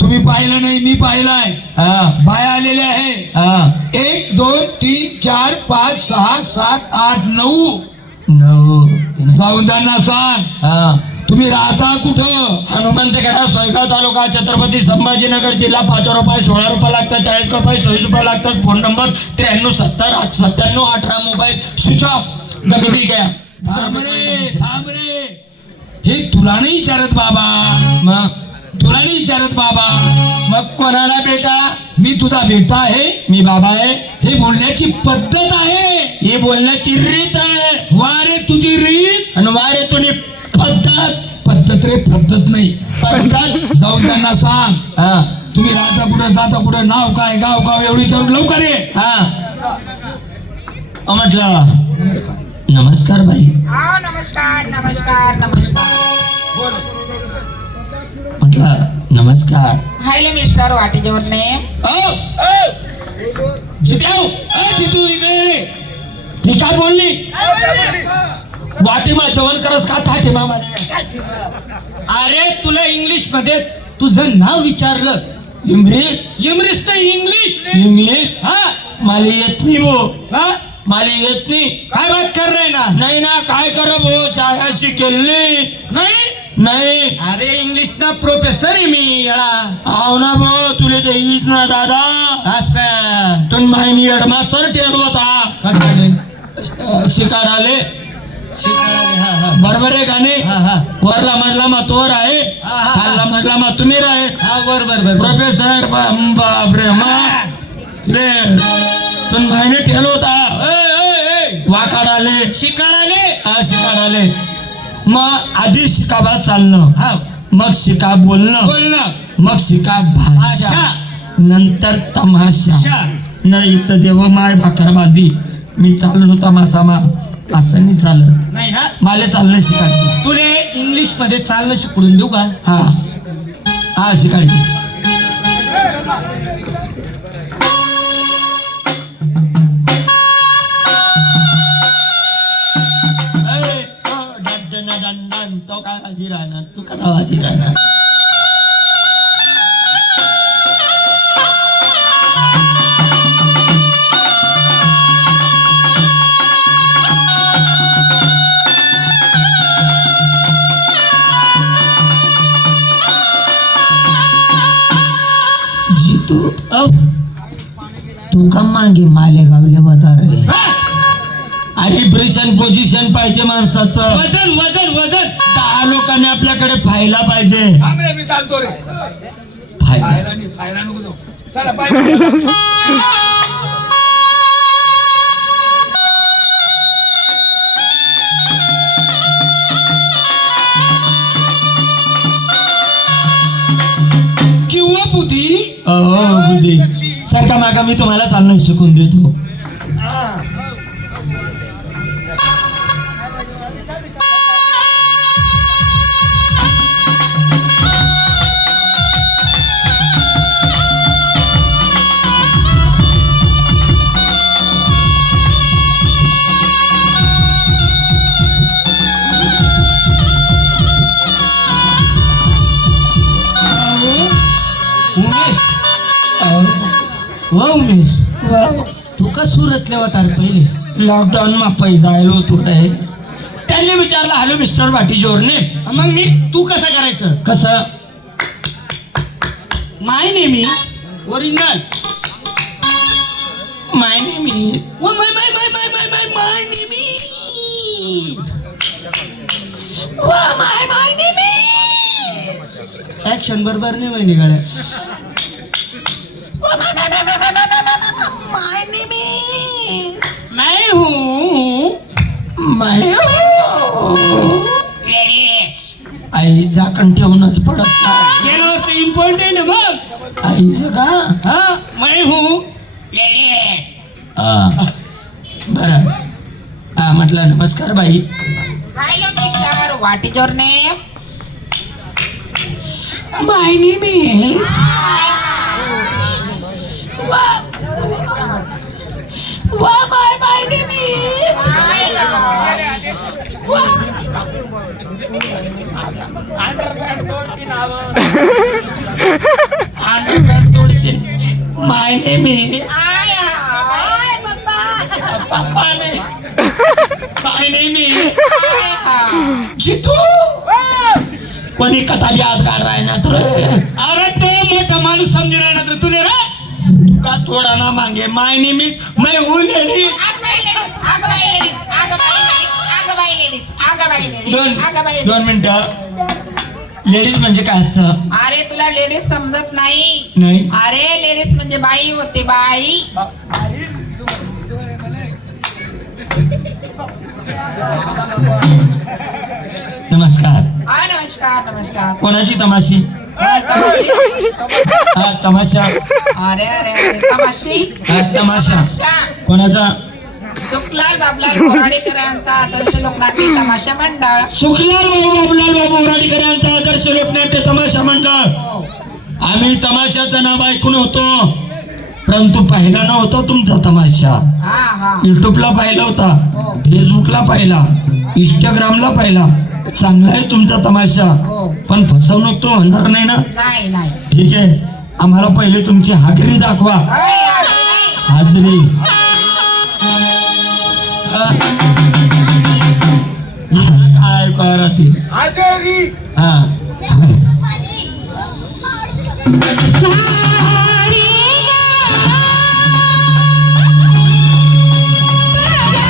तुम्ही पाहिलं नाही, मी पाहिलाय. बाया आलेल्या आहे. 1 2 3 4 5 6 7 8 9 जाऊन त्यांना सांग तुम्ही राहता कुठं. हनुमंतगडा, सोयगाव तालुका, छत्रपती संभाजीनगर जिल्हा. 5 रुपये 16 रुपये लागतात, 40 रुपये 40 रुपये लागतात. Phone number 93 70 97 18. Mobile switch off. गरीबी घ्या. थांब रे. हे तुला नाही विचारत बाबा, मग तुला नाही विचारत बाबा. मग कोणाला बेटा? मी तुझा बेटा आहे, मी बाबा आहे. हे बोलण्याची पद्धत आहे. ही बोलण्याची रीत आहे. वा रे तुझी रीत आणि वारे तुम्ही पद्धत रे पद्धत नाही. पद्धत. जाऊन त्यांना सांग तुम्ही राहता कुठं, जाता कुठं, नाव काय, गाव गाव एवढी विचारून लवकर ये. म्हटलं नमस्कार बाई. नमस्कार नमस्कार नमस्कार. म्हटलं नमस्कार. हायले मिस्टर वाटी जेवण जितू इकडे. ती काय बोलली? वाटेमा जेवण करस का थाटे मामाने? अरे तुला इंग्लिश मध्ये तुझं नाव विचारलं. इम्रेश इंग्लिश तर इंग्लिश. इंग्लिश मला येत नाही वो. मला येत नाही. काय बात कर रहे ना? नाही ना, काय कर भो, चाय शिकेल नाही. अरे इंग्लिश ना प्रोफेसर आहे मी येळा. हाव ना भाऊ, तुले तर हीच ना दादा. असं पण माहिनी हेडमास्तर ठेल होता शिकाडाले. बरोबर आहे गाणे. वरला मधला मा तोर आहे, खाल्ला मधला मा तुम्ही राहे. बरोबर प्रोफेसर बापरे रे तुम माहिनी ठेल होता वाकाडाले शिकाडाले. मग आधी शिकाबा चालणं, मग शिका बोलणं, मग शिका भाषा, नंतर तमाशा. नाही तर देव माय भाकर बांधी मी चाललो तमाशा मा असं नाही चालत. नाही ना, मला चालणं शिकायचं. तुले इंग्लिश मध्ये चालणं शिकवून देऊ का? हा शिकायचं. तो का वाजी राहणार, तू कसा वाजी राहणार. जीतू तू का मागे मालेगावले बता रे. अरे प्रेशन पोझिशन पाहिजे माणसाचं. वजन वजन वजन 10 लोकांनी आपल्याकडे पाहायला पाहिजे. मी चालतो रे. फायला नको जाऊ. चला किंवा बुद्धी बुद्धी सारखा मागा मी तुम्हाला चालणं शिकून देतो. उमेश तू का सुरतल्या होता रे पहिले? लॉकडाऊन मा पैसा आलो होतो रे. त्यांनी विचारलं हॅलो मिस्टर वाटीजोरने. मग मी तू कसं करायचं? कसं my name is original. My name is my name is my name is. Action बरोबर नाही वहिनी गाड्या. माय नेम इज मैं हूँ. आई झाकण ठेवूनच पडस का गेलो ते इम्पॉर्टंट मग. आई जगा मैं हूँ. बरं. म्हटलं नमस्कार बाई. हायले मिस्टर वाटी जेवण. My name is my name is question my name is my name is Jitu कोणी कताली हात काढ राय ना तर अरे तो मोठा माणूस समजून राहिला तर तुले रे तू का थोडा ना मागे माय नेम इज मैं हूँ लेडी दोन मिनिटं लेडीज म्हणजे काय असतं अरे तुला लेडीज समजत नाही नाही अरे लेडीज म्हणजे बाई होते बाई नमस्कार हा नमस्कार नमस्कार कोणाची तमाशी हा तमाशा अरे अरे अरे तमाशी हा तमाशा तमाशा कोणाचा सुखलाल बाबलाल बोराडेकरांचा आदर्श लोकनाट्य तमाशा मंडळ सुखलाल बाबू बाबूलाल बाबू बोराडीकर यांचा आदर्श लोकनाट्य तमाशा मंडळ हो. आम्ही तमाशाचं नाव ऐकून होतो परंतु पाहिला नव्हता तुमचा तमाशा हा हा युट्यूबला पाहिला होता हो. फेसबुकला पाहिला इंस्टाग्रामला पाहिला चांगला आहे तुमचा तमाशा हो. पण फसवणूक तो होणार नाही ना नाही नाही ठीक आहे आम्हाला पहिले तुमची हाजरी दाखवा हाजरी हा. काय कराती आदेरी हा सा